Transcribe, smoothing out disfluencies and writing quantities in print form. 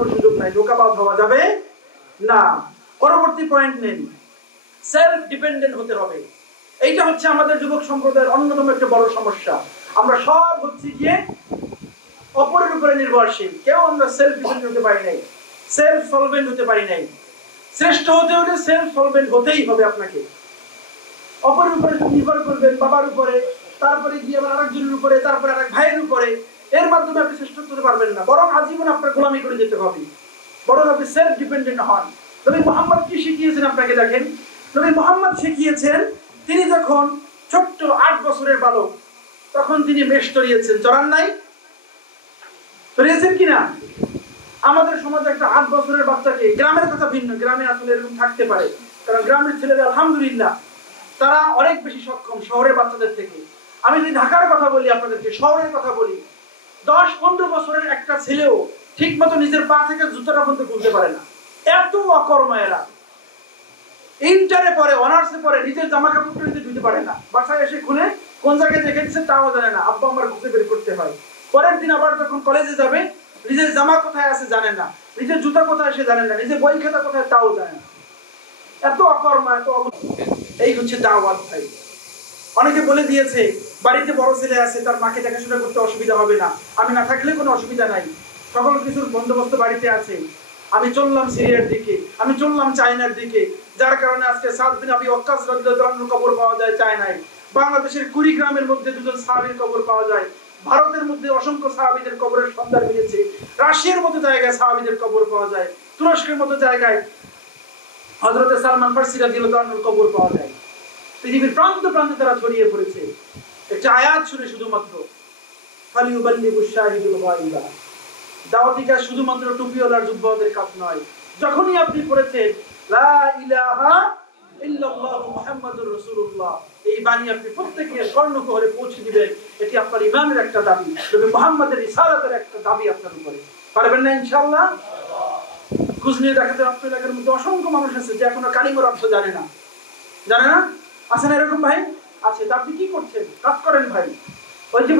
কোনো সুযোগ নাই, ধোঁকাবাজ হওয়া যাবে না। পরবর্তী পয়েন্ট নেন, সেলফ ডিপেন্ডেন্ট হতে হবে। এইটা হচ্ছে আমাদের যুবক সম্প্রদায়ের অন্যতম একটা বড় সমস্যা। আমরা সব হচ্ছে গিয়ে অপরের উপরে নির্ভরশীল, কেউ আমরা সেলফ ডিপেন্ডেন্ট হতে পারি নাই, সেলফ সলভেন্ট হতে পারি নাই। শ্রেষ্ঠ হতে হলে সেলফ সলভেন্ট হতেই হবে আপনাকে। অপরের উপরে নির্ভর করবেন, বাবার উপরে, তারপরে গিয়ে আবার আরেকজনের উপরে, তারপরে আরেক ভাইয়ের উপরে, এর মাধ্যমে আপনি শ্রেষ্ঠত্ব হতে পারবেন না, বরং আজীবন আপনার গোলামি করে যেতে হবে। বরং আপনি সেলফ ডিপেন্ডেন্ট হন। নবী মুহাম্মদ কি শিখিয়েছেন আপনাকে দেখেন। নবী মুহাম্মদ শিখিয়েছেন, তিনি যখন ছোট্ট 8 বছরের বালক, তখন তিনি মেষ চড়িয়েছেন, চড়ান নাই? চড়িয়েছেন কিনা? আমাদের সমাজে একটা 8 বছরের বাচ্চাকে, গ্রামের কথা ভিন্ন, গ্রামে আসলে এরকম থাকতে পারে, কারণ গ্রামের ছেলেরা আলহামদুলিল্লাহ তারা অনেক বেশি সক্ষম শহরের বাচ্চাদের থেকে। আমি যদি ঢাকার কথা বলি, আপনাদেরকে শহরের কথা বলি, 10-15 বছরের একটা ছেলেও ঠিক মতো নিজের পা থেকে জুতাটা পর্যন্ত খুলতে পারে না, এত অকর্মা এরা। ইন্টারে পরে, অনার্সে পরে, নিজের জামা কাপড়টা নিজে ধুতে পারে না, বাসায় এসে খুলে কোন জায়গায় রেখে দিচ্ছে তাও জানে না, আব্বা আমার খুঁজে বের করতে হয়। পরের দিন আবার যখন কলেজে যাবে, নিজের জামা কোথায় আছে জানে না, নিজের জুতা কোথায় সে জানে না, নিজের বই খাতা কোথায় তাও জানে না, এত অকর্মা, এত। এই হচ্ছে দাওয়াত ভাই। অনেকে বলে দিয়েছে বাড়িতে বড় ছেলে আছে, তার মাকে দেখাশোনা করতে অসুবিধা হবে না, আমি না থাকলে কোনো অসুবিধা নাই, সকল কিছুর বন্দোবস্ত বাড়িতে আছে। আমি চললাম সিরিয়ার দিকে, আমি চললাম চায়নার দিকে, যার কারণে আজকে সাদ বিন আবি ওয়াক্কাস রাদিয়াল্লাহু আনহুর কবর পাওয়া যায় চায়নায়, বাংলাদেশের কুড়িগ্রামের মধ্যে 2জন সাহাবীর কবর পাওয়া যায়, ভারতের মধ্যে অসংখ্য সাহাবীদের কবরের সন্ধান মিলেছে, রাশিয়ার মতো জায়গায় সাহাবীদের কবর পাওয়া যায়, তুরস্কের মতো জায়গায় হযরত সালমান ফারসি রাদিয়াল্লাহু আনহুর কবর পাওয়া যায়। পৃথিবীর প্রান্ত প্রান্তে তারা ছড়িয়ে পড়েছে। একটা আয়াত শুনে শুধুমাত্র, ফালিউবাল্লিগুশ শাহিদুল গায়বা, দাওয়াতি কাজ শুধুমাত্র টুপিওয়ালার যুবকদের কাজ নয়। যখনই আপনি পড়েছেন লা ইলাহা ইল্লাল্লাহু মুহাম্মাদুর রাসূলুল্লাহ, এই বাণী আপনি প্রত্যেককে স্বর্ণকহরে পৌঁছে দিবেন। এটি আপনার ঈমানের একটা দাবি, তবে মুহাম্মাদের রিসালাতের একটা দাবি আপনার উপরে। পারবেন না ইনশাআল্লাহ? খোঁজ নিয়ে দেখাতে আপনার এলাকার মধ্যে অসংখ্য মানুষ আছে যে এখনো কালিমার অর্থ জানে না, জানে না? আছে না এরকম ভাই? আছে। তা আপনি কি করছেন? কাজ করেন ভাই। ওই যে